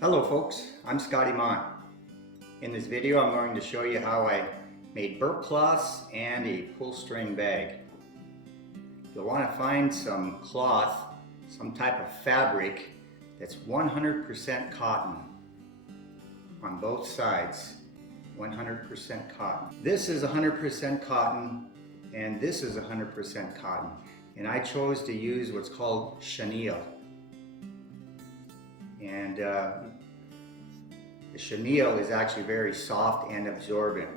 Hello folks, I'm ScottyMont. In this video I'm going to show you how I made burp cloths and a pull string bag. You'll want to find some cloth, some type of fabric that's 100% cotton on both sides. 100% cotton. This is 100% cotton and this is 100% cotton, and I chose to use what's called chenille. And the chenille is actually very soft and absorbent.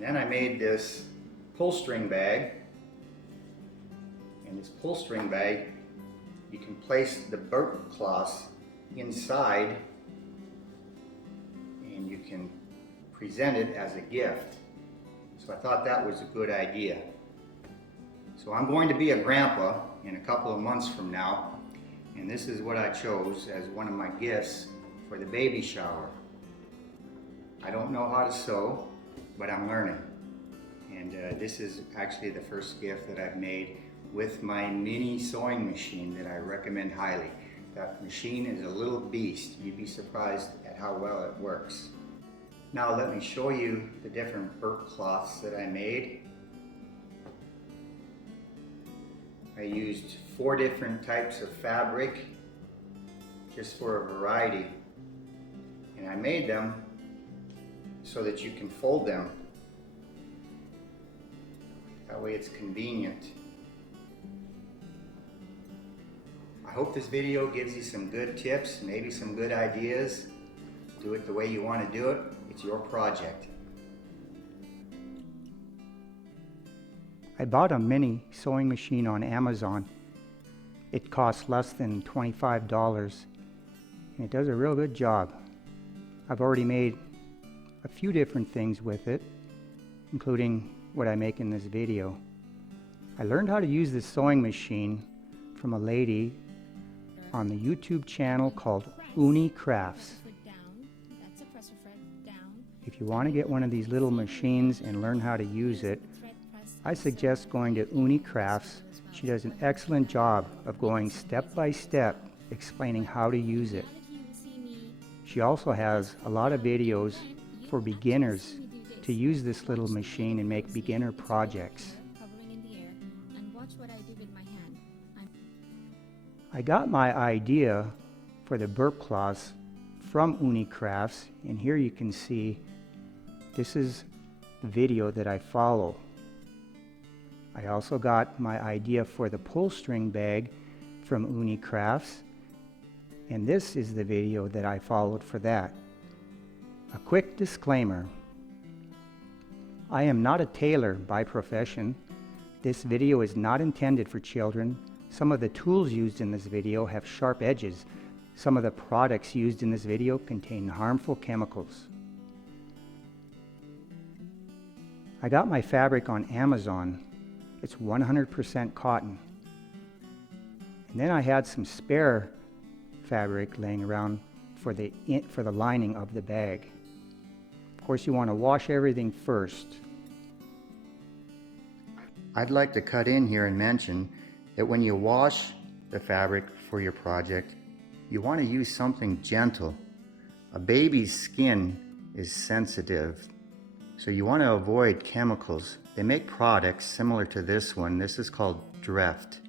Then I made this pull string bag, and this pull string bag, you can place the burp cloths inside and you can present it as a gift. So I thought that was a good idea. So I'm going to be a grandpa in a couple of months from now, and this is what I chose as one of my gifts for the baby shower. I don't know how to sew, but I'm learning. And this is actually the first gift that I've made with my mini sewing machine that I recommend highly. That machine is a little beast. You'd be surprised at how well it works. Now let me show you the different burp cloths that I made. I used 4 different types of fabric just for a variety. And I made them so that you can fold them. That way it's convenient. I hope this video gives you some good tips, maybe some good ideas. Do it the way you want to do it. It's your project. I bought a mini sewing machine on Amazon. It costs less than $25 and it does a real good job. I've already made a few different things with it, including what I make in this video. I learned how to use this sewing machine from a lady on the YouTube channel called Ooni Crafts. If you want to get one of these little machines and learn how to use it, I suggest going to Ooni Crafts. She does an excellent job of going step by step explaining how to use it. She also has a lot of videos for beginners to use this little machine and make beginner projects. I got my idea for the burp cloths from Ooni Crafts, and here you can see this is the video that I follow. I also got my idea for the pull string bag from Ooni Crafts, and this is the video that I followed for that. A quick disclaimer: I am not a tailor by profession. This video is not intended for children. Some of the tools used in this video have sharp edges. Some of the products used in this video contain harmful chemicals. I got my fabric on Amazon. It's 100% cotton. And then I had some spare fabric laying around for the lining of the bag. Of course, you want to wash everything first. I'd like to cut in here and mention that when you wash the fabric for your project, you want to use something gentle. A baby's skin is sensitive, so you want to avoid chemicals. They make products similar to this one. This is called Dreft.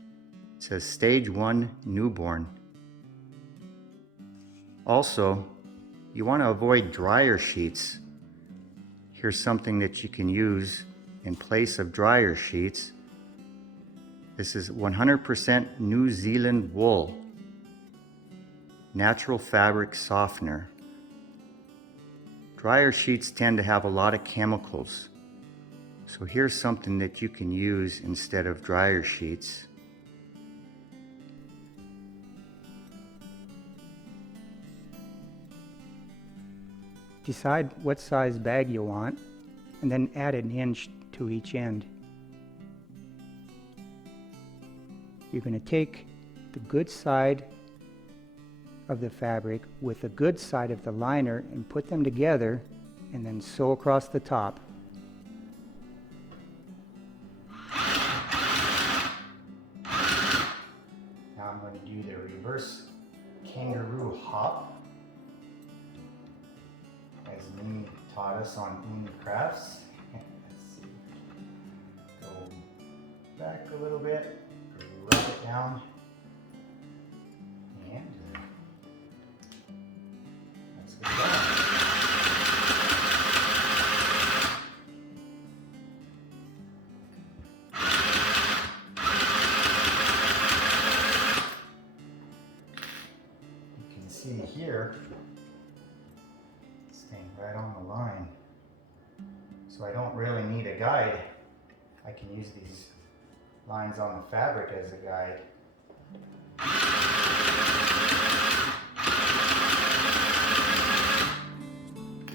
It says Stage 1 Newborn. Also, you want to avoid dryer sheets. Here's something that you can use in place of dryer sheets. This is 100% New Zealand wool, natural fabric softener. Dryer sheets tend to have a lot of chemicals, so here's something that you can use instead of dryer sheets. Decide what size bag you want, and then add an inch to each end. You're going to take the good side of the fabric with the good side of the liner and put them together and then sew across the top. Now I'm going to do the reverse kangaroo hop. as Ooni taught us on Ooni Crafts. Let's see. Go back a little bit, rub it down, and let's get going. See here, staying right on the line. So I don't really need a guide. I can use these lines on the fabric as a guide. I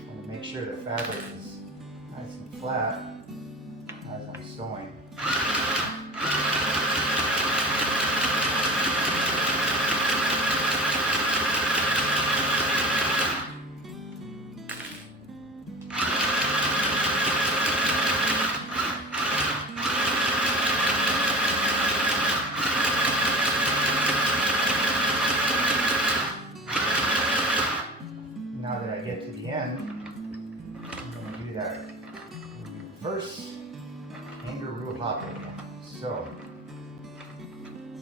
want to make sure the fabric is nice and flat as I'm sewing. Now that I get to the end, I'm going to do that reverse kangaroo hop again. So,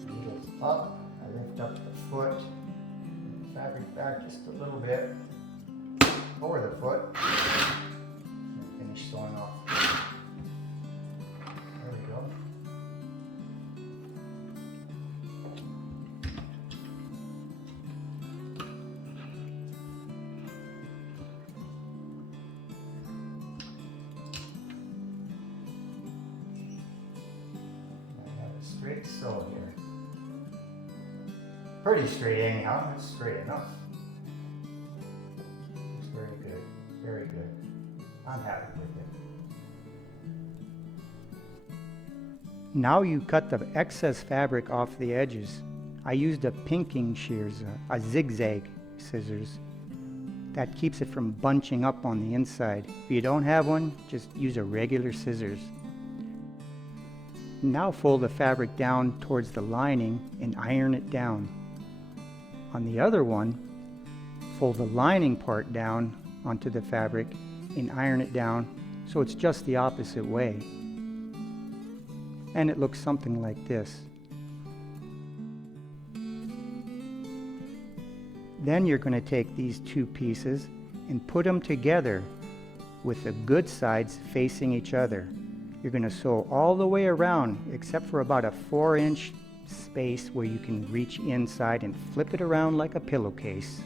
needles up, I lift up the foot, the fabric back just a little bit, lower the foot, and finish sewing off. There we go. Straight sew here. Pretty straight anyhow, that's straight enough. Looks very good, very good. I'm happy with it. Now you cut the excess fabric off the edges. I used a pinking shears, a zigzag scissors. That keeps it from bunching up on the inside. If you don't have one, just use a regular scissors. Now fold the fabric down towards the lining and iron it down. On the other one, fold the lining part down onto the fabric and iron it down so it's just the opposite way. And it looks something like this. Then you're going to take these two pieces and put them together with the good sides facing each other. You're going to sew all the way around except for about a 4-inch space where you can reach inside and flip it around like a pillowcase.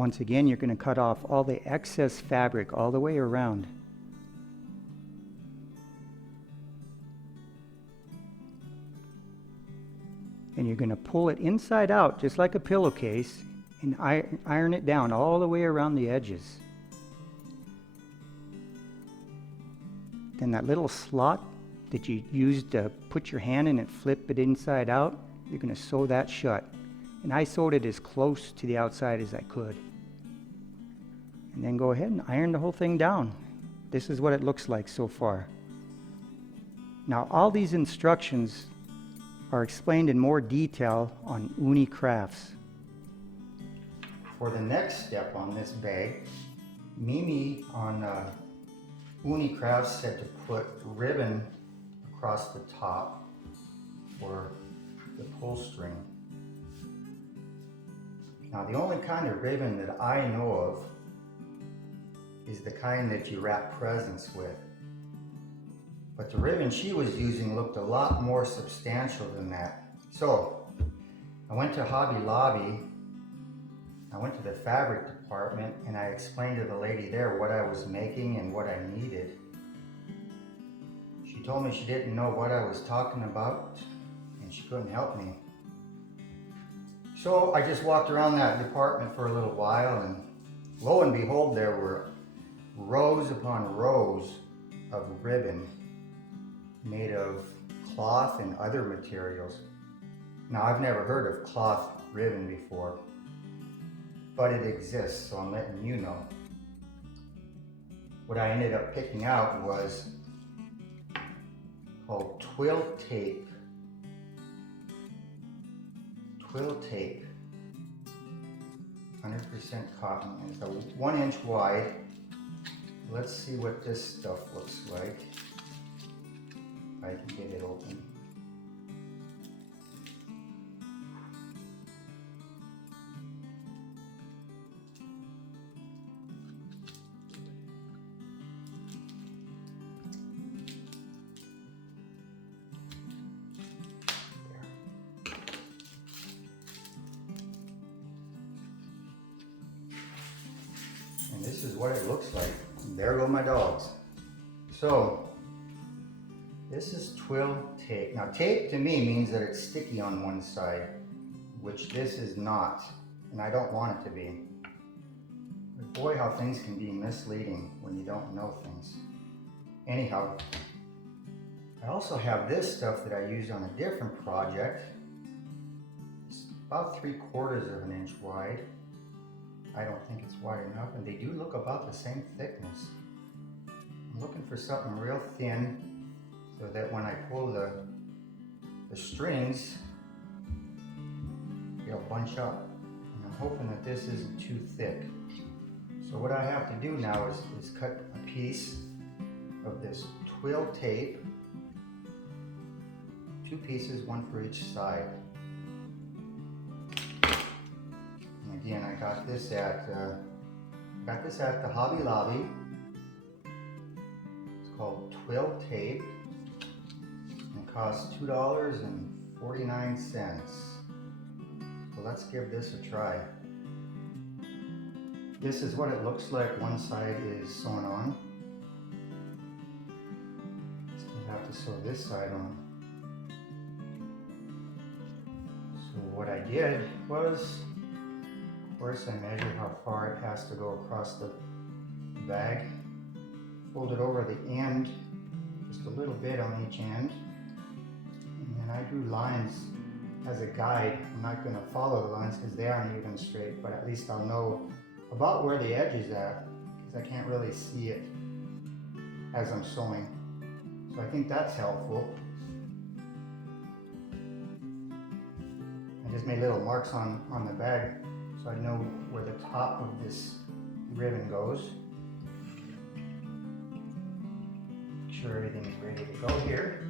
once again, you're going to cut off all the excess fabric all the way around. And you're going to pull it inside out, just like a pillowcase, and iron it down all the way around the edges. Then that little slot that you used to put your hand in and flip it inside out, you're going to sew that shut. And I sewed it as close to the outside as I could. And then go ahead and iron the whole thing down. This is what it looks like so far. Now all these instructions are explained in more detail on Ooni Crafts. For the next step on this bag, Mimi on Ooni Crafts said to put ribbon across the top for the pull string. Now the only kind of ribbon that I know of is the kind that you wrap presents with. But the ribbon she was using looked a lot more substantial than that. So I went to Hobby Lobby, I went to the fabric department, and I explained to the lady there what I was making and what I needed. She told me she didn't know what I was talking about and she couldn't help me. So I just walked around that department for a little while, and lo and behold, there were rows upon rows of ribbon made of cloth and other materials. Now I've never heard of cloth ribbon before, but it exists, so I'm letting you know. What I ended up picking out was called Twill Tape. Twill Tape, 100% cotton. It's a 1 inch wide. Let's see what this stuff looks like. If I can get it open. And this is what it looks like. There go my dogs. So this is Twill Tape. Now tape to me means that it's sticky on one side, which this is not, and I don't want it to be. But boy, how things can be misleading when you don't know things. Anyhow, I also have this stuff that I used on a different project. It's about 3/4 of an inch wide. I don't think it's wide enough, and they do look about the same thickness. I'm looking for something real thin so that when I pull the strings, it'll bunch up. And I'm hoping that this isn't too thick. So what I have to do now is cut a piece of this Twill Tape, 2 pieces, 1 for each side. And again, I got this at the Hobby Lobby. It's called Twill Tape. It costs $2.49. So let's give this a try. This is what it looks like. One side is sewn on. Still have to sew this side on. So what I did was, of course, I measured how far it has to go across the bag. Fold it over the end, just a little bit on each end. And then I drew lines as a guide. I'm not going to follow the lines because they aren't even straight, but at least I'll know about where the edge is at, because I can't really see it as I'm sewing. So I think that's helpful. I just made little marks on the bag so I know where the top of this ribbon goes. Make sure everything's ready to go here.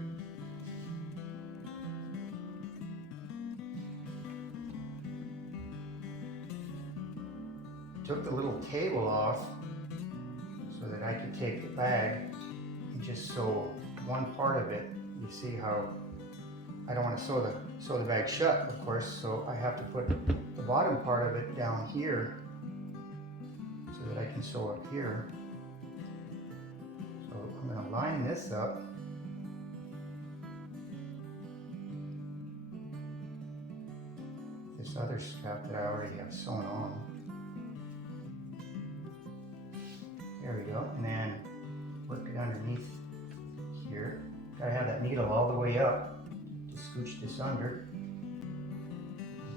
Took the little table off so that I could take the bag and just sew one part of it. You see how I don't want to sew the bag shut, of course, so I have to put the bottom part of it down here that I can sew up here. So I'm going to line this up. This other strap that I already have sewn on. There we go, and then work it underneath here. Gotta have that needle all the way up to scooch this under.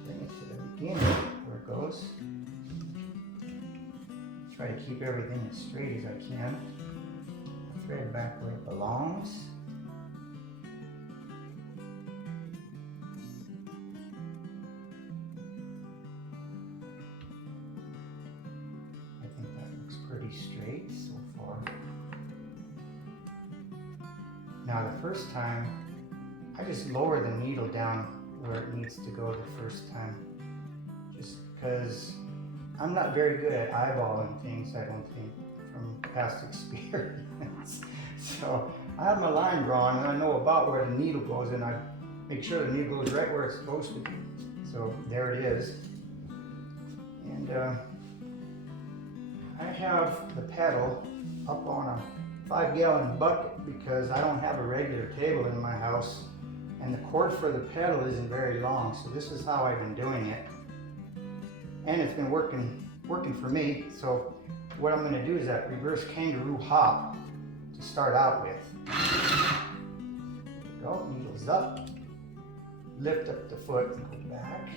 Bring it to the beginning where it goes. Try to keep everything as straight as I can. Thread back where it belongs. Pretty straight so far. Now the first time, I just lower the needle down where it needs to go the first time. Just because I'm not very good at eyeballing things, I don't think, from past experience. So I have my line drawn and I know about where the needle goes, and I make sure the needle goes right where it's supposed to be. So there it is. And I have the pedal up on a 5-gallon bucket because I don't have a regular table in my house, and the cord for the pedal isn't very long, so this is how I've been doing it, and it's been working for me. So what I'm going to do is that reverse kangaroo hop to start out with. There we go, needles up, lift up the foot and go back.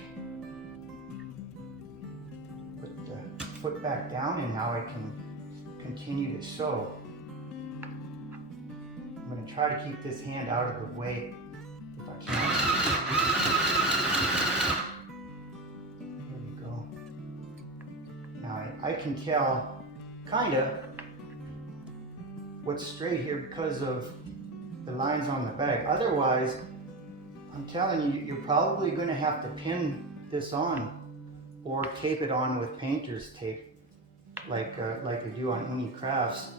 Foot back down, and now I can continue to sew. I'm going to try to keep this hand out of the way if I can. There we go. Now I can tell kind of what's straight here because of the lines on the bag. Otherwise, I'm telling you, you're probably going to have to pin this on or tape it on with painter's tape, like you do on Ooni crafts.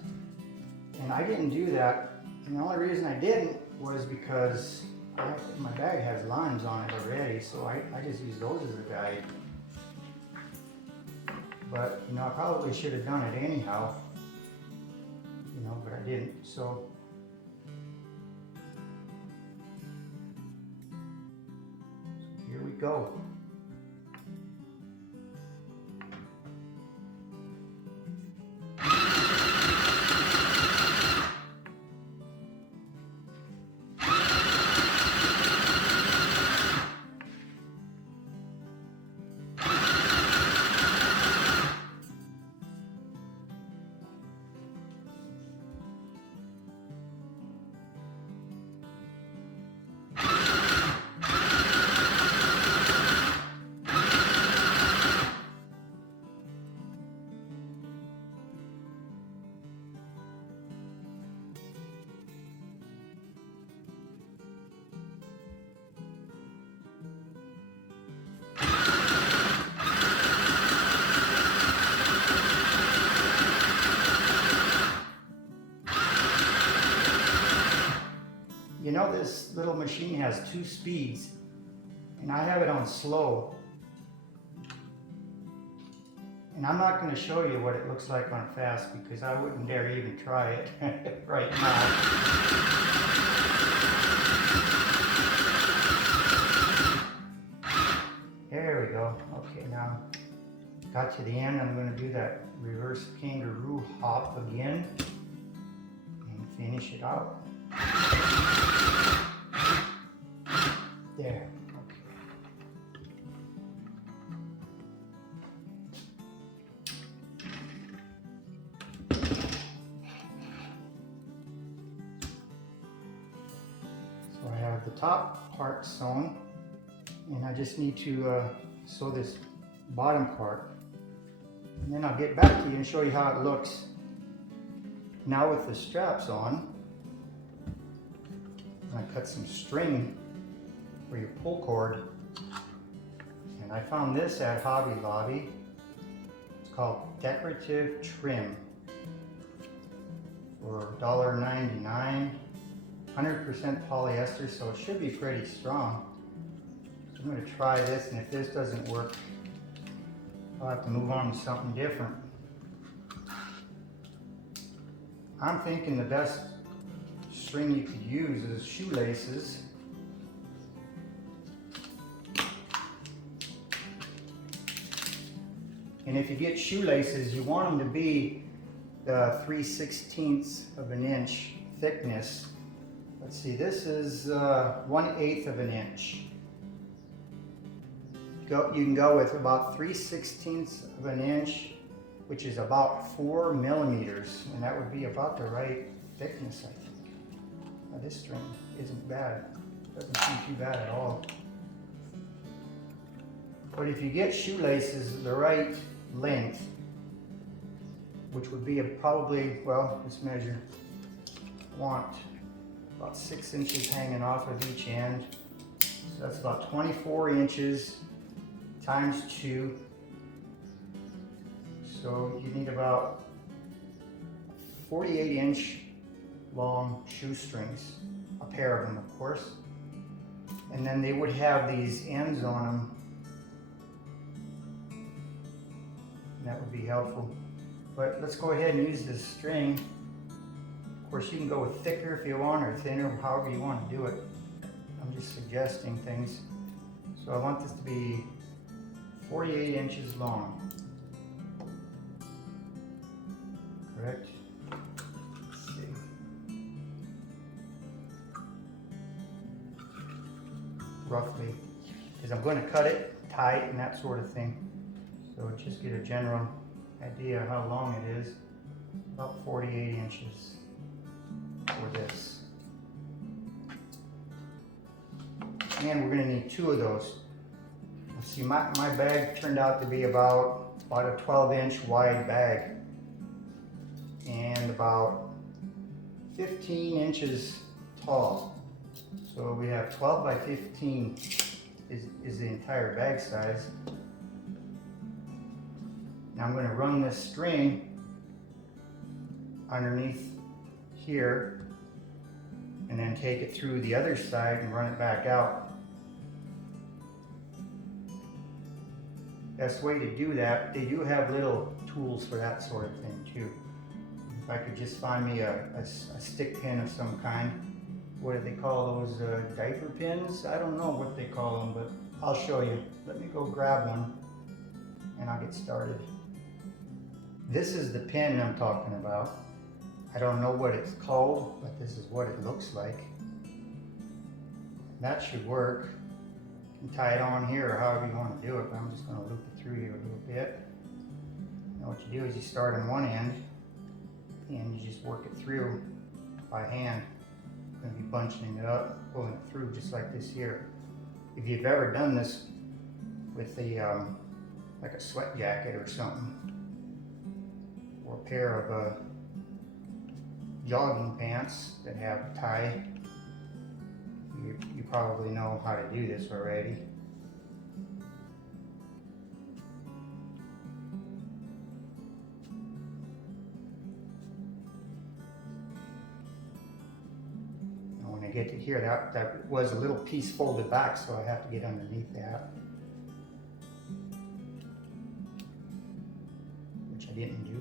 And I didn't do that, and the only reason I didn't was because my bag has lines on it already, so I just use those as a guide. But you know, I probably should have done it anyhow, you know, but I didn't. So here we go. You know, this little machine has 2 speeds, and I have it on slow. And I'm not going to show you what it looks like on fast because I wouldn't dare even try it right now. There we go. Okay, now got to the end. I'm going to do that reverse kangaroo hop again and finish it out. There. Okay. So I have the top part sewn, and I just need to sew this bottom part, and then I'll get back to you and show you how it looks. Now with the straps on, I cut some string for your pull cord, and I found this at Hobby Lobby. It's called Decorative Trim for $1.99, 100% polyester, so it should be pretty strong. So I'm going to try this, and if this doesn't work, I'll have to move on to something different. I'm thinking the best string you could use is shoelaces. And if you get shoelaces, you want them to be the 3/16 of an inch thickness. Let's see, this is 1/8 of an inch. You can go with about 3/16 of an inch, which is about 4 millimeters, and that would be about the right thickness, I think. Now this string isn't bad. Doesn't seem too bad at all. But if you get shoelaces the right length, which would be probably, well, let's measure. I want about 6 inches hanging off of each end. So that's about 24 inches times 2. So you need about 48-inch long shoestrings, a pair of them, of course. And then they would have these ends on them. And that would be helpful. But let's go ahead and use this string. Of course, you can go with thicker if you want, or thinner, however you want to do it. I'm just suggesting things. So I want this to be 48 inches long. Correct? Let's see. Roughly. Because I'm going to cut it tight and that sort of thing. So just get a general idea how long it is. About 48 inches for this. And we're going to need 2 of those. Let's see, my bag turned out to be about a 12-inch wide bag and about 15 inches tall. So we have 12 by 15 is the entire bag size. Now I'm going to run this string underneath here and then take it through the other side and run it back out. Best way to do that, they do have little tools for that sort of thing too. If I could just find me a stick pin of some kind. What do they call those, diaper pins? I don't know what they call them, but I'll show you. Let me go grab one and I'll get started. This is the pin I'm talking about. I don't know what it's called, but this is what it looks like. That should work. You can tie it on here or however you want to do it, but I'm just going to loop it through here a little bit. Now what you do is you start on one end and you just work it through by hand. I'm going to be bunching it up, pulling it through just like this here. If you've ever done this with a like a sweat jacket or something, or a pair of jogging pants that have a tie, you probably know how to do this already. Now when I get to here, that was a little piece folded back, so I have to get underneath that, which I didn't do.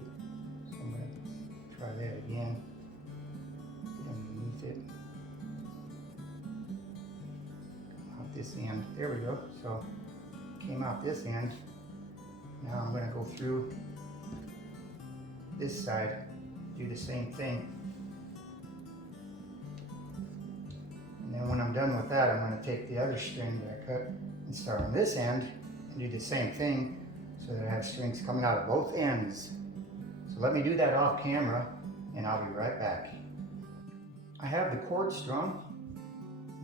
So I'm going to try that again. Get underneath it. This end. There we go. So came out this end. Now I'm going to go through this side, do the same thing. And then when I'm done with that, I'm going to take the other string that I cut and start on this end and do the same thing so that I have strings coming out of both ends. So let me do that off camera and I'll be right back. I have the cord strung.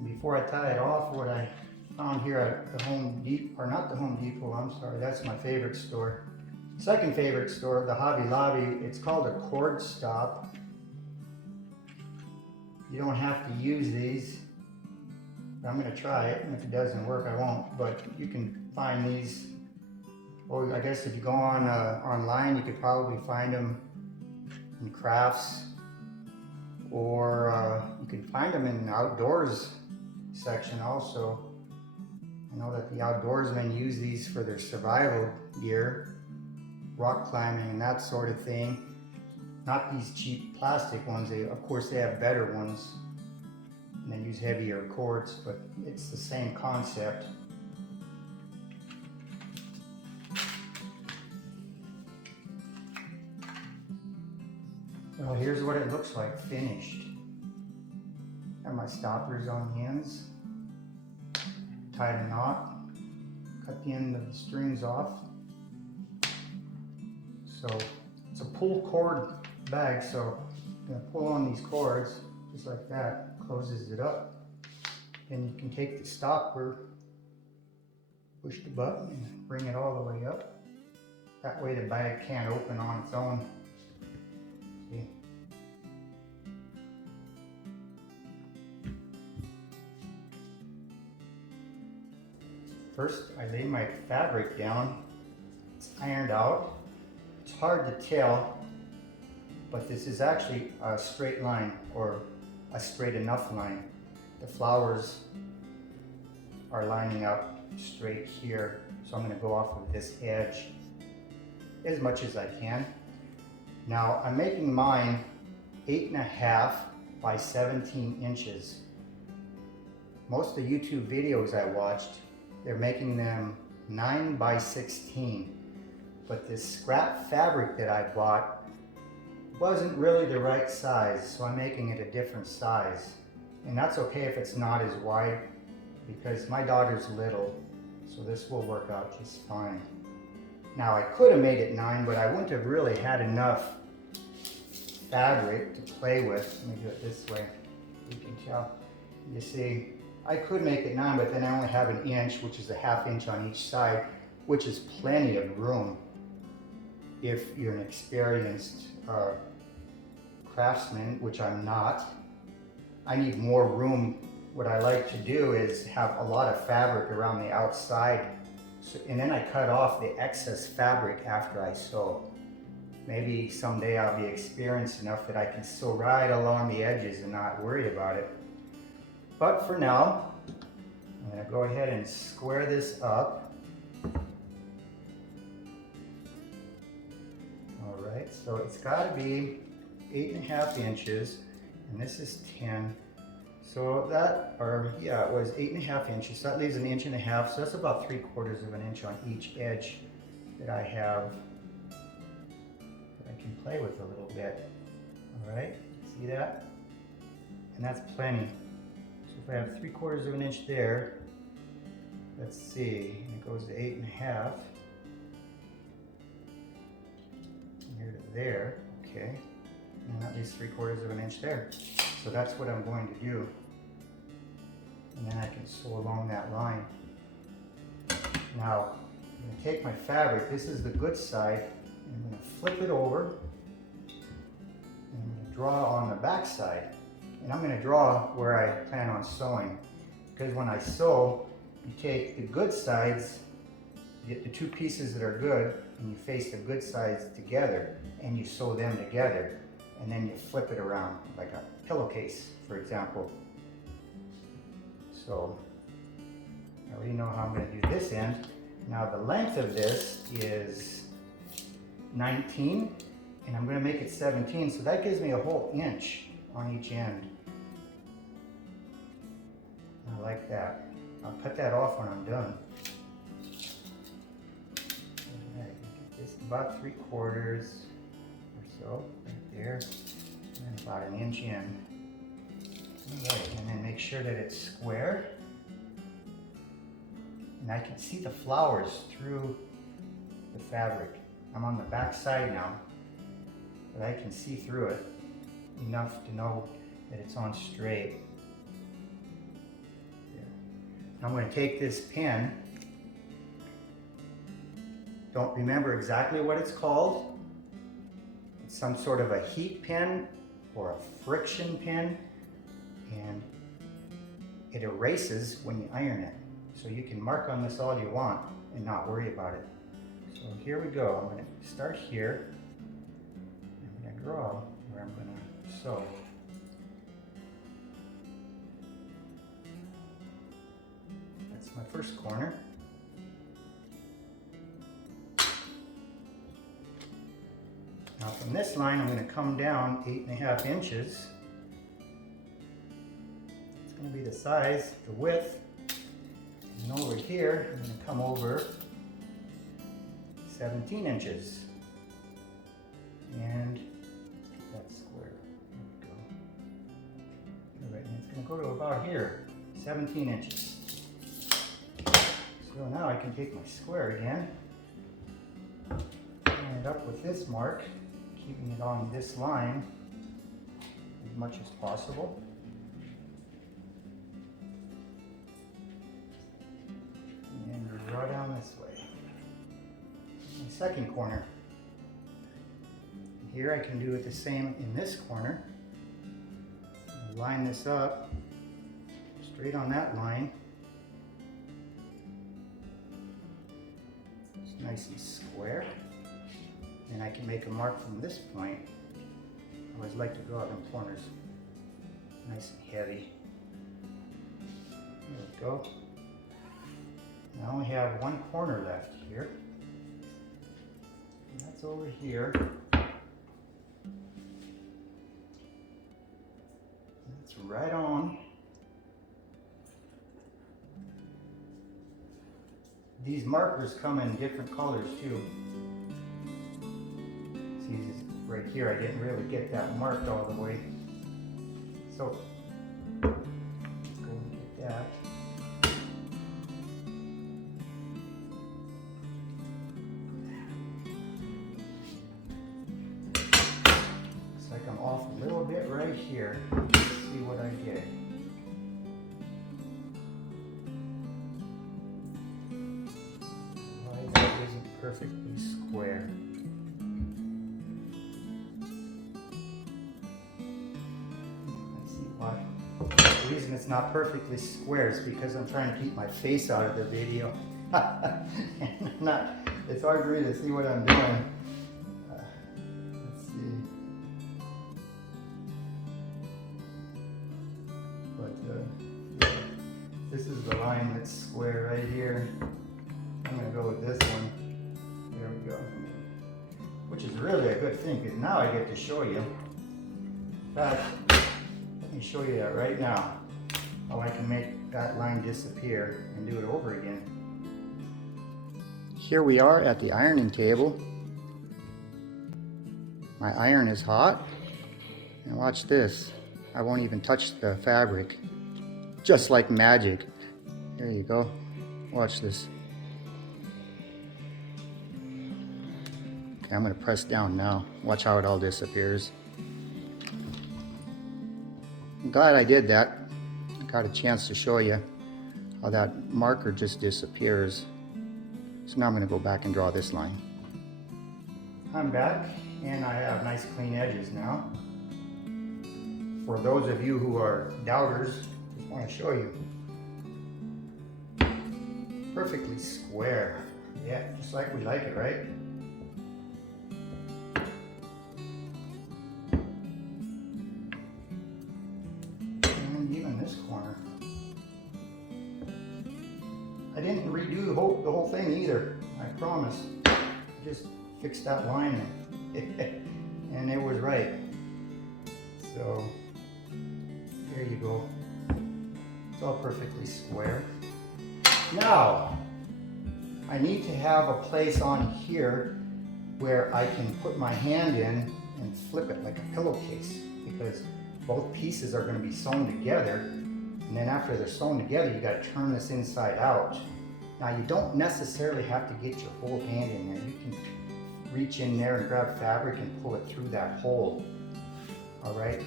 Before I tie it off, what I found here at the Home Depot, or not the Home Depot, I'm sorry, that's my favorite store. Second favorite store, the Hobby Lobby, it's called a cord stop. You don't have to use these. I'm going to try it, and if it doesn't work, I won't. But you can find these, or I guess if you go on online, you could probably find them in crafts, or you can find them in the outdoors section also. I know that the outdoorsmen use these for their survival gear, rock climbing and that sort of thing. Not these cheap plastic ones. Of course, they have better ones, and they use heavier cords, but it's the same concept. Well, here's what it looks like finished. Have my stoppers on the ends. Tied a knot. Cut the end of the strings off. So it's a pull cord bag, so I'm going to pull on these cords just like that. Closes it up. And you can take the stopper, push the button, and bring it all the way up. That way the bag can't open on its own. See? First, I lay my fabric down. It's ironed out. It's hard to tell, but this is actually a straight line, or a straight enough line. The flowers are lining up straight here, so I'm going to go off of this edge as much as I can. Now I'm making mine 8.5 by 17 inches. Most of the YouTube videos I watched, they're making them 9 by 16. But this scrap fabric that I bought wasn't really the right size, so I'm making it a different size. And that's okay if it's not as wide, because my daughter's little, so this will work out just fine. Now I could have made it 9, but I wouldn't have really had enough fabric to play with. Let me do it this way, you can tell. You see, I could make it 9, but then I only have 1 inch, which is a 1/2 inch on each side, which is plenty of room if you're an experienced craftsman, which I'm not. I need more room. What I like to do is have a lot of fabric around the outside, and then I cut off the excess fabric after I sew. Maybe someday I'll be experienced enough that I can sew right along the edges and not worry about it. But for now, I'm going to go ahead and square this up. Alright, so it's got to be 8.5 inches, and this is 10. So that, it was 8.5 inches, so that leaves 1.5 inches, so that's about 3/4 of an inch on each edge that I have, that I can play with a little bit. Alright, see that? And that's plenty. So if I have 3/4 of an inch there, let's see, it goes to 8.5. Here to there, okay. And that leaves 3/4 of an inch there. So that's what I'm going to do. And then I can sew along that line. Now, I'm going to take my fabric, this is the good side, and I'm going to flip it over, and I'm going to draw on the back side. And I'm going to draw where I plan on sewing. Because when I sew, you take the good sides, you get the 2 pieces that are good, and you face the good sides together, and you sew them together. And then you flip it around, like a pillowcase, for example. So, I already know how I'm going to do this end. Now the length of this is 19, and I'm going to make it 17, so that gives me a whole inch on each end. I like that. I'll cut that off when I'm done. Alright, get this about 3/4 or so, right there, and about 1 inch in. Alright, and then make sure that it's square. And I can see the flowers through the fabric. I'm on the back side now, but I can see through it enough to know that it's on straight. There. I'm going to take this pen. Don't remember exactly what it's called. It's some sort of a heat pen or a friction pen, and it erases when you iron it. So you can mark on this all you want and not worry about it. So here we go. I'm going to start here. I'm going to draw where I'm going to sew. That's my first corner. Now from From this line, I'm going to come down 8.5 inches. It's going to be the size, the width. And over here, I'm going to come over 17 inches. And that's square. There we go. All right, and it's going to go to about here, 17 inches. So now I can take my square again, line it up with this mark, keeping it on this line as much as possible. And draw down this way. My second corner. Here I can do it the same in this corner. Line this up straight on that line. It's nice and square. And I can make a mark from this point. I always like to draw them corners nice and heavy. There we go. I only have one corner left here. And that's over here. That's right on. These markers come in different colors too. See, right here I didn't really get that marked all the way. So, let's go and get that. Looks like I'm off a little bit right here. Let's see what I get. Why that isn't perfectly square. The reason it's not perfectly square is because I'm trying to keep my face out of the video. It's hard for me to see what I'm doing. Let's see. But this is the line that's square right here. I'm going to go with this one. There we go. Which is really a good thing because now I get to show you. In fact, let me show you that right now. How I can make that line disappear and do it over again. Here we are at the ironing table. My iron is hot. And watch this. I won't even touch the fabric. Just like magic. There you go. Watch this. Okay, I'm going to press down now. Watch how it all disappears. I'm glad I did that. I got a chance to show you how that marker just disappears. So now I'm going to go back and draw this line. I'm back and I have nice clean edges now. For those of you who are doubters, I just want to show you. Perfectly square. Yeah, just like we like it, right? Even this corner. I didn't redo the whole thing either, I promise. I just fixed that line and it was right. So there you go. It's all perfectly square. Now, I need to have a place on here where I can put my hand in and flip it like a pillowcase because both pieces are going to be sewn together, and then after they're sewn together you got to turn this inside out. Now you don't necessarily have to get your whole hand in there. You can reach in there and grab fabric and pull it through that hole. Alright,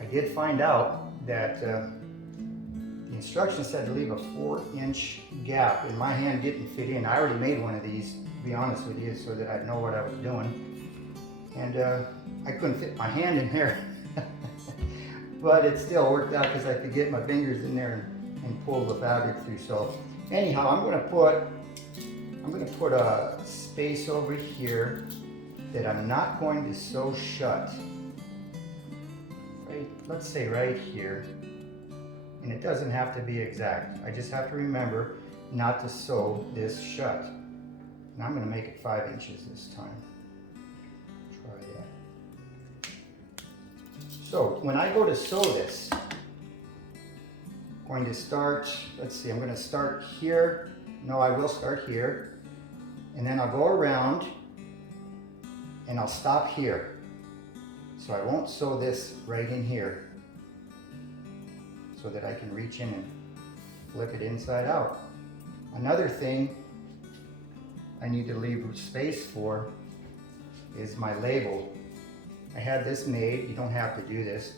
I did find out that the instructions said to leave a 4-inch gap, and my hand didn't fit in. I already made one of these, to be honest with you, so that I'd know what I was doing. And I couldn't fit my hand in there. But it still worked out because I could get my fingers in there and pull the fabric through. So anyhow, I'm going to put a space over here that I'm not going to sew shut. Right, let's say right here. And it doesn't have to be exact. I just have to remember not to sew this shut. And I'm going to make it 5 inches this time. Try that. So when I go to sew this, I'm going to start, let's see, I'm going to start here. No, I will start here. And then I'll go around and I'll stop here. So I won't sew this right in here so that I can reach in and flip it inside out. Another thing I need to leave space for is my label. I had this made, you don't have to do this,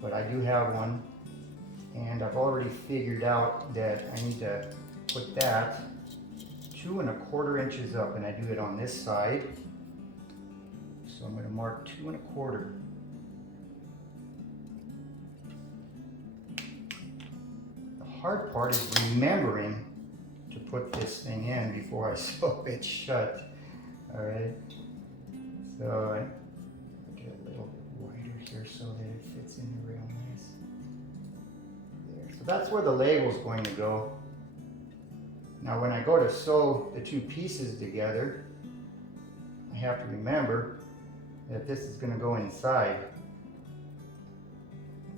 but I do have one, and I've already figured out that I need to put that 2 1/4 inches up, and I do it on this side. So I'm going to mark 2 1/4. The hard part is remembering to put this thing in before I sew it shut. All right. So I get a little bit wider here so that it fits in real nice. There. So that's where the label is going to go. Now when I go to sew the 2 pieces together, I have to remember that this is going to go inside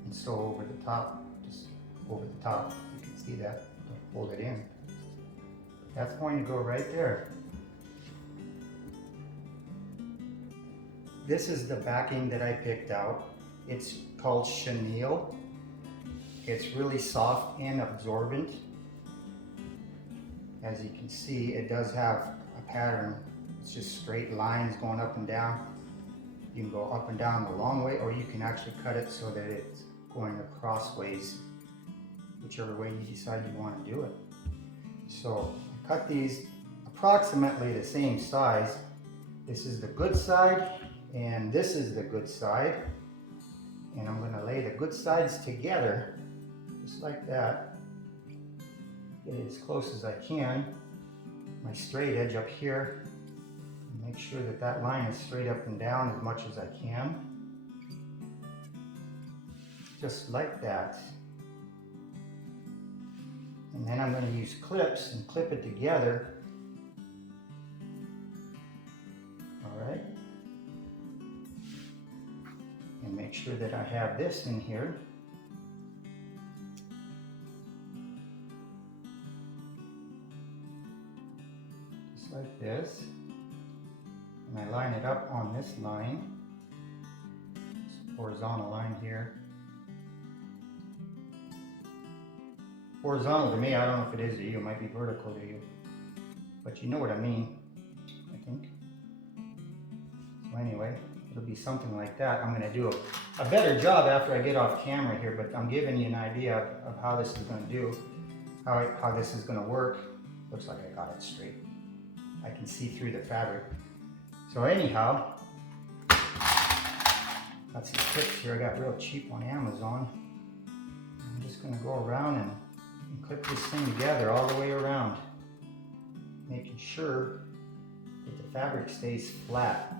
and sew over the top, just over the top. You can see that. Don't hold it in. That's going to go right there. This is the backing that I picked out. It's called chenille. It's really soft and absorbent. As you can see, it does have a pattern. It's just straight lines going up and down. You can go up and down the long way, or you can actually cut it so that it's going crossways, whichever way you decide you want to do it. So I cut these approximately the same size. This is the good side, and this is the good side. And I'm going to lay the good sides together, just like that. Get it as close as I can. My straight edge up here. Make sure that that line is straight up and down as much as I can. Just like that. And then I'm going to use clips and clip it together. All right. And make sure that I have this in here. Just like this. And I line it up on this line, this horizontal line here. Horizontal to me, I don't know if it is to you, it might be vertical to you, but you know what I mean, I think. So anyway, it'll be something like that. I'm going to do a better job after I get off camera here, but I'm giving you an idea of how this is going to do, how this is going to work. Looks like I got it straight. I can see through the fabric. So anyhow, got some clips here I got real cheap on Amazon. I'm just going to go around and clip this thing together all the way around, making sure that the fabric stays flat.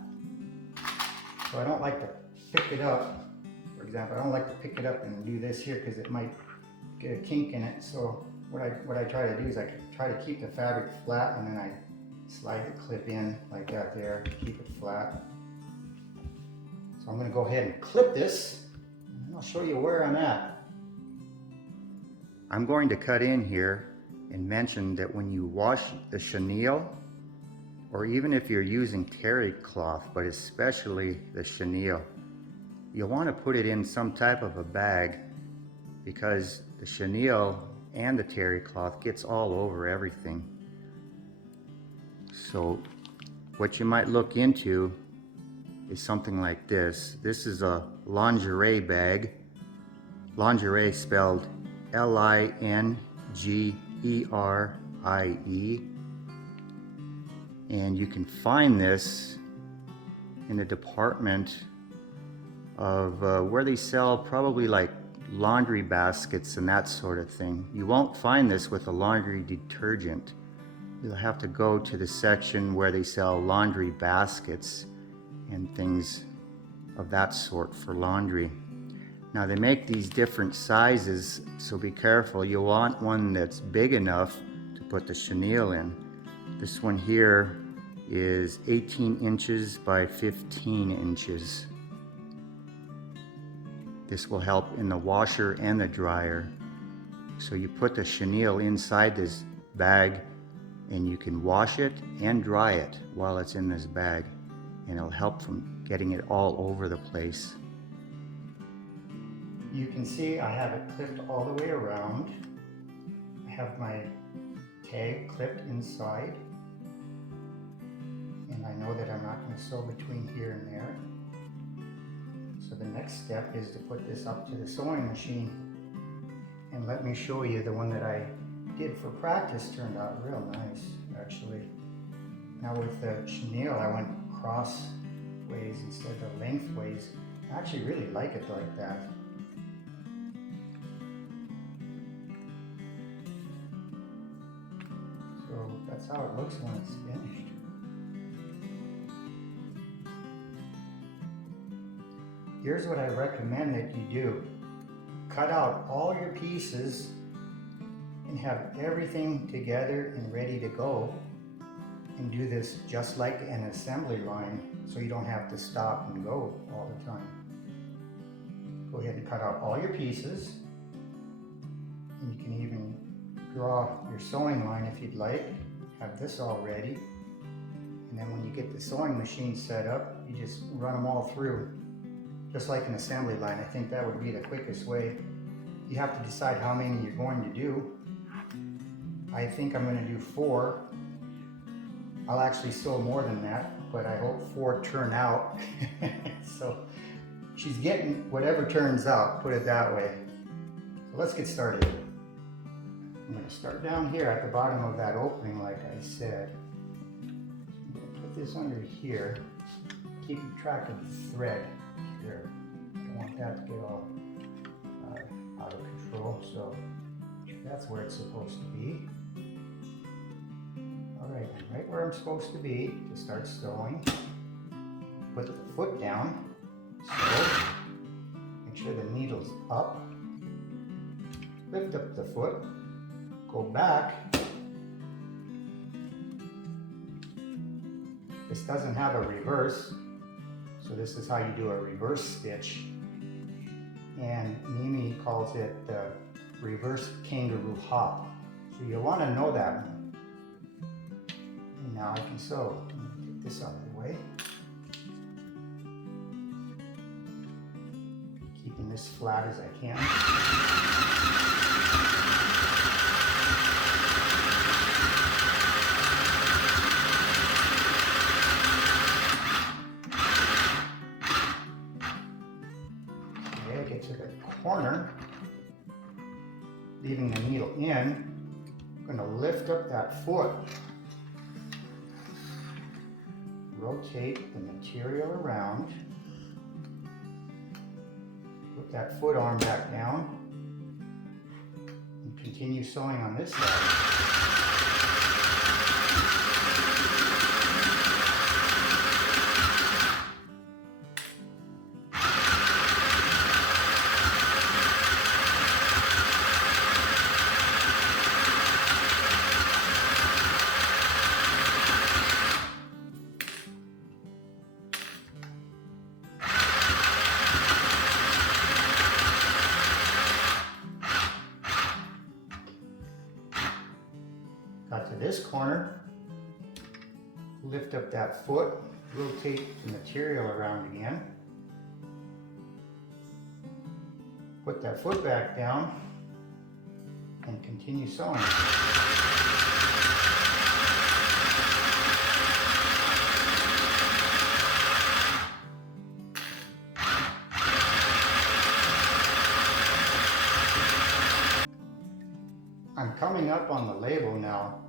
So I don't like to pick it up. For example, I don't like to pick it up and do this here because it might get a kink in it. So what I try to do is I try to keep the fabric flat, and then I slide the clip in like that there, keep it flat. So I'm going to go ahead and clip this, and I'll show you where I'm at. I'm going to cut in here and mention that when you wash the chenille, or even if you're using terry cloth, but especially the chenille, you'll want to put it in some type of a bag, because the chenille and the terry cloth gets all over everything. So what you might look into is something like this. This is a lingerie bag. Lingerie spelled L-I-N-G-E-R-I-E. And you can find this in a department of where they sell probably like laundry baskets and that sort of thing. You won't find this with a laundry detergent. You'll have to go to the section where they sell laundry baskets and things of that sort for laundry. Now they make these different sizes, so be careful. You'll want one that's big enough to put the chenille in. This one here is 18 inches by 15 inches. This will help in the washer and the dryer. So you put the chenille inside this bag and you can wash it and dry it while it's in this bag, and it'll help from getting it all over the place. You can see I have it clipped all the way around. I have my tag clipped inside, and I know that I'm not going to sew between here and there. So the next step is to put this up to the sewing machine. And let me show you, the one that I did for practice turned out real nice, actually. Now with the chenille, I went crossways instead of lengthways. I actually really like it like that. So that's how it looks when it's finished. Here's what I recommend that you do. Cut out all your pieces and have everything together and ready to go, and do this just like an assembly line so you don't have to stop and go all the time. Go ahead and cut out all your pieces, and you can even draw your sewing line if you'd like. Have this all ready, and then when you get the sewing machine set up, you just run them all through just like an assembly line. I think that would be the quickest way. You have to decide how many you're going to do. I think I'm going to do 4. I'll actually sew more than that, but I hope 4 turn out. So she's getting whatever turns out, put it that way. So let's get started. I'm going to start down here at the bottom of that opening like I said. I'm going to put this under here, keeping track of the thread here. I don't want that to get all out of control, so that's where it's supposed to be. Alright, right where I'm supposed to be to start sewing. Put the foot down, sew, make sure the needle's up, lift up the foot, go back. This doesn't have a reverse, so this is how you do a reverse stitch. And Mimi calls it the reverse kangaroo hop. So you'll want to know that one. And now I can sew. I'm going to get this out of the way. Keeping this flat as I can. To the corner, leaving the needle in. I'm going to lift up that foot, rotate the material around, put that foot arm back down, and continue sewing on this side. Got to this corner, lift up that foot, rotate the material around again, put that foot back down, and continue sewing. I'm coming up on the label now.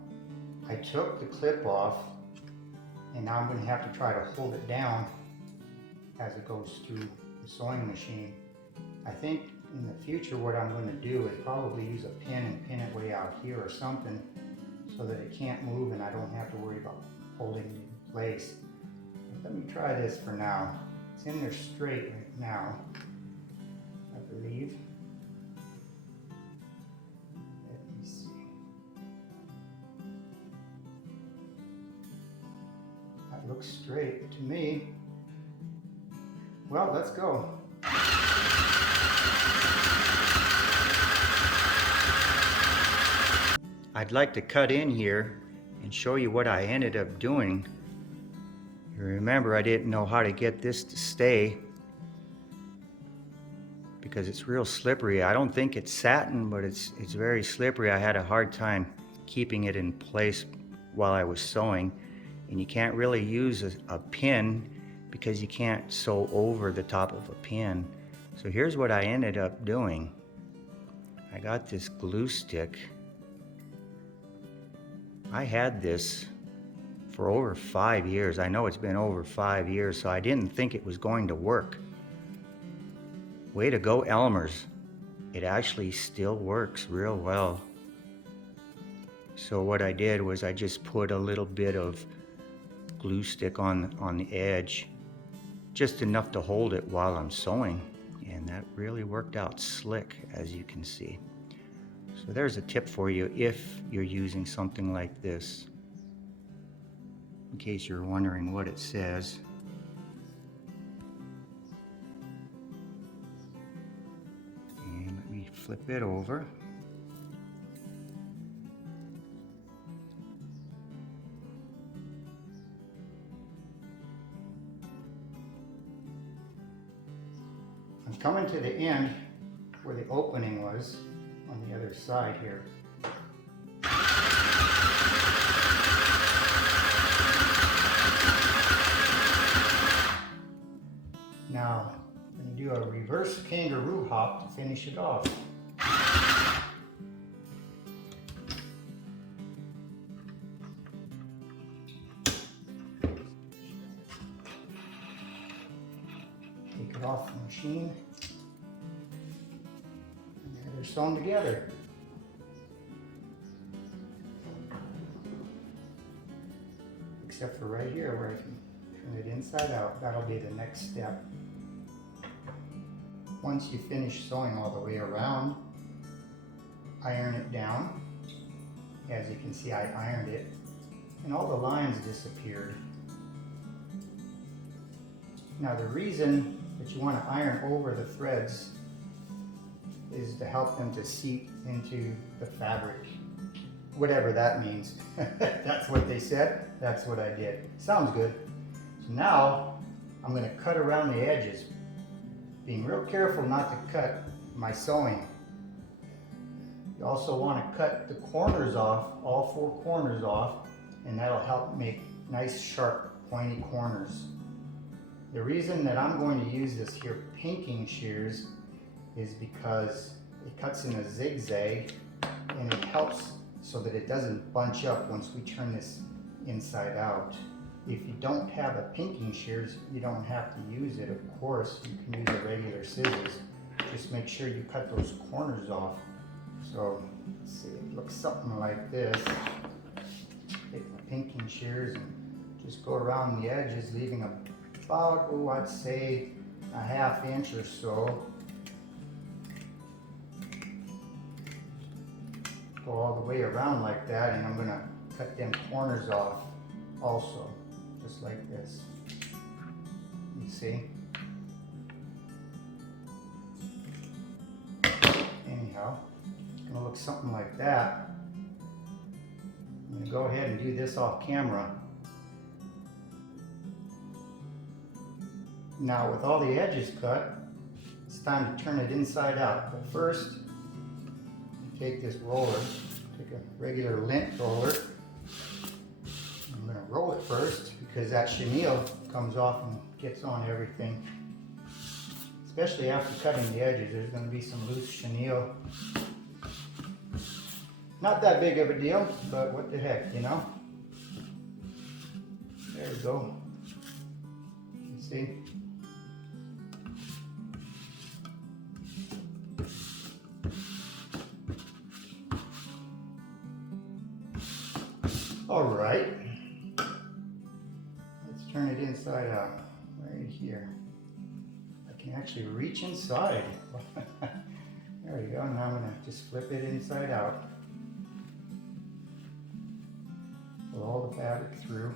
I took the clip off, and now I'm going to have to try to hold it down as it goes through the sewing machine. I think in the future what I'm going to do is probably use a pin and pin it way out here or something so that it can't move and I don't have to worry about holding it in place. But let me try this for now. It's in there straight right now, I believe. Looks straight to me. Well, let's go. I'd like to cut in here and show you what I ended up doing. You remember I didn't know how to get this to stay because it's real slippery. I don't think it's satin, but it's very slippery. I had a hard time keeping it in place while I was sewing, and you can't really use a pin because you can't sew over the top of a pin. So here's what I ended up doing. I got this glue stick. I had this for over 5 years. I know it's been over 5 years, so I didn't think it was going to work. Way to go, Elmer's. It actually still works real well. So what I did was I just put a little bit of glue stick on the edge, just enough to hold it while I'm sewing, and that really worked out slick, as you can see. So there's a tip for you if you're using something like this, in case you're wondering what it says. And let me flip it over. I'm coming to the end where the opening was on the other side here. Now, I'm going to do a reverse kangaroo hop to finish it off. Take it off the machine. And there they're sewn together. Except for right here where I can turn it inside out. That'll be the next step. Once you finish sewing all the way around, iron it down. As you can see, I ironed it and all the lines disappeared. Now the reason that you want to iron over the threads is to help them to seep into the fabric. Whatever that means. That's what they said, that's what I did. Sounds good. So now I'm going to cut around the edges, being real careful not to cut my sewing. You also want to cut the corners off, all 4 corners off, and that'll help make nice sharp pointy corners. The reason that I'm going to use this here pinking shears is because it cuts in a zigzag and it helps so that it doesn't bunch up once we turn this inside out. If you don't have a pinking shears, you don't have to use it, of course. You can use a regular scissors. Just make sure you cut those corners off. So, let's see, it looks something like this. Take my pinking shears and just go around the edges, leaving about, oh, I'd say a ½ inch or so. Go all the way around like that, and I'm going to cut them corners off also, just like this. You see? Anyhow, it's going to look something like that. I'm going to go ahead and do this off camera. Now with all the edges cut, it's time to turn it inside out. But first, take this roller, take a regular lint roller. I'm going to roll it first because that chenille comes off and gets on everything. Especially after cutting the edges, there's going to be some loose chenille. Not that big of a deal, but what the heck, you know? There we go. You see? All right, let's turn it inside out, right here. I can actually reach inside. There we go, now I'm gonna just flip it inside out. Pull all the fabric through,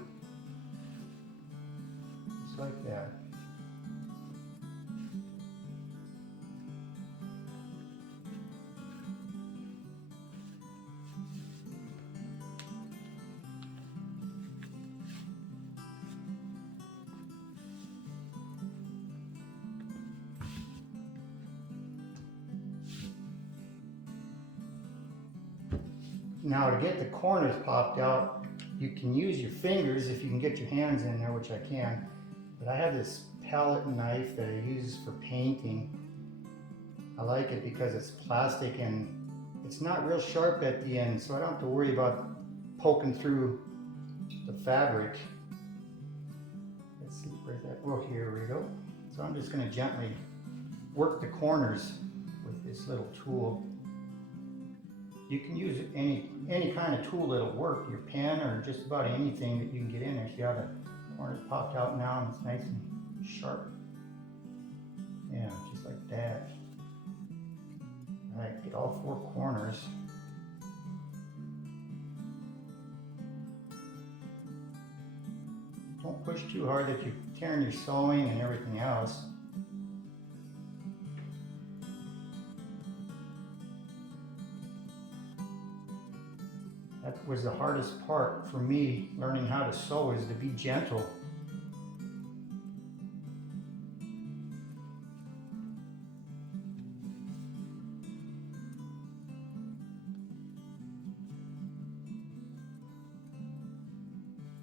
just like that. Now to get the corners popped out, you can use your fingers if you can get your hands in there, which I can. But I have this palette knife that I use for painting. I like it because it's plastic and it's not real sharp at the end, so I don't have to worry about poking through the fabric. Let's see, where's that? Oh, here we go. So I'm just going to gently work the corners with this little tool. You can use any kind of tool that'll work, your pen or just about anything that you can get in there. See how the corners popped out now and it's nice and sharp. Yeah, just like that. All right, get all four corners. Don't push too hard that you're tearing your sewing and everything else. That was the hardest part for me learning how to sew, is to be gentle.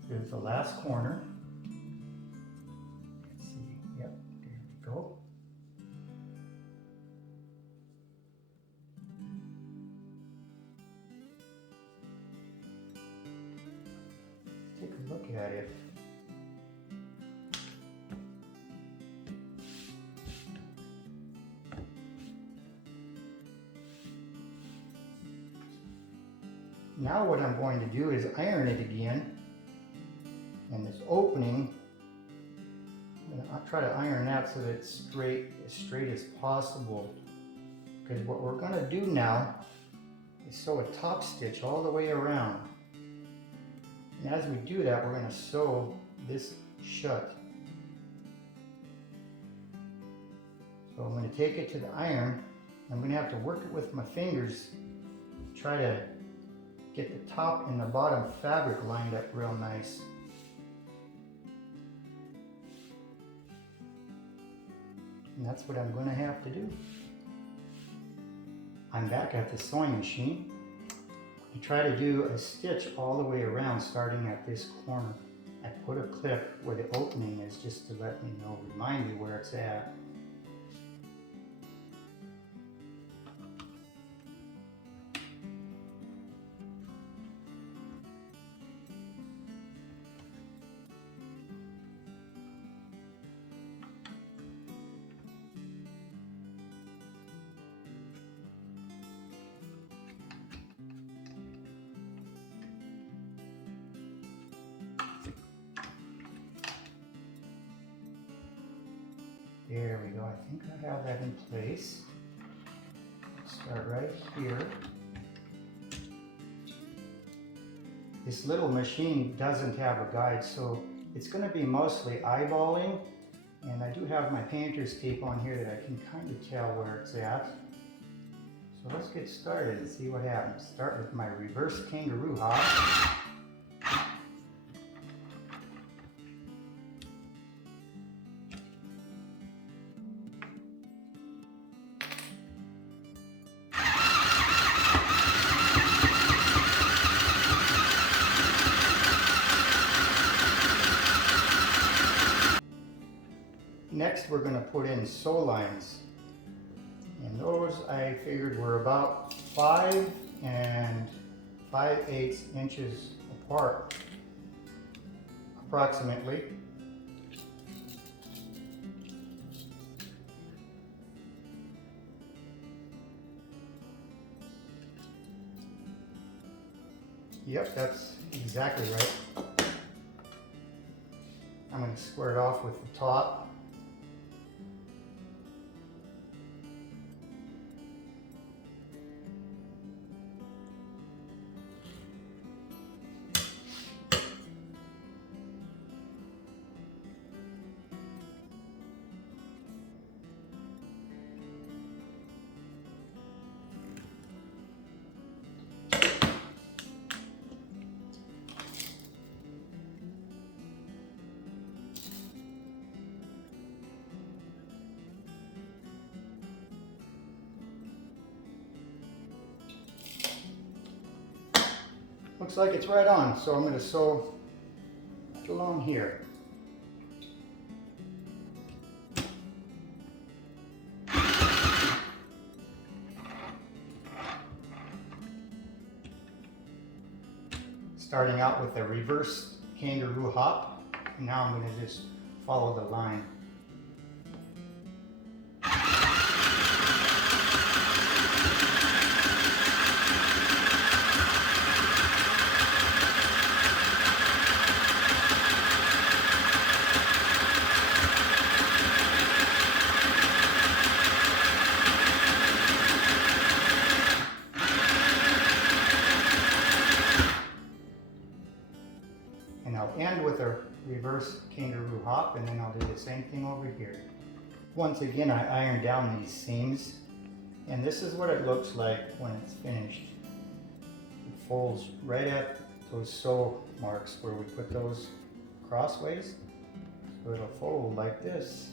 Here's the last corner. Let's see, yep, there we go. Take a look at it. Now what I'm going to do is iron it again. And this opening, I'll try to iron that so that it's as straight as possible. Because what we're going to do now is sew a top stitch all the way around. And as we do that, we're going to sew this shut. So I'm going to take it to the iron. I'm going to have to work it with my fingers, try to get the top and the bottom fabric lined up real nice. And that's what I'm going to have to do. I'm back at the sewing machine. I try to do a stitch all the way around, starting at this corner. I put a clip where the opening is just to let me know, remind me where it's at. There we go, I think I have that in place. Start right here. This little machine doesn't have a guide, so it's going to be mostly eyeballing. And I do have my painter's tape on here that I can kind of tell where it's at. So let's get started and see what happens. Start with my reverse kangaroo hop. Next, we're going to put in sew lines, and those I figured were about 5 5/8 inches apart, approximately. Yep, that's exactly right. I'm going to square it off with the top. Looks like it's right on, so I'm going to sew right along here. Starting out with a reverse kangaroo hop, and now I'm going to just follow the line. And I'll end with a reverse kangaroo hop, and then I'll do the same thing over here. Once again, I iron down these seams, and this is what it looks like when it's finished. It folds right at those sew marks where we put those crossways, so it'll fold like this.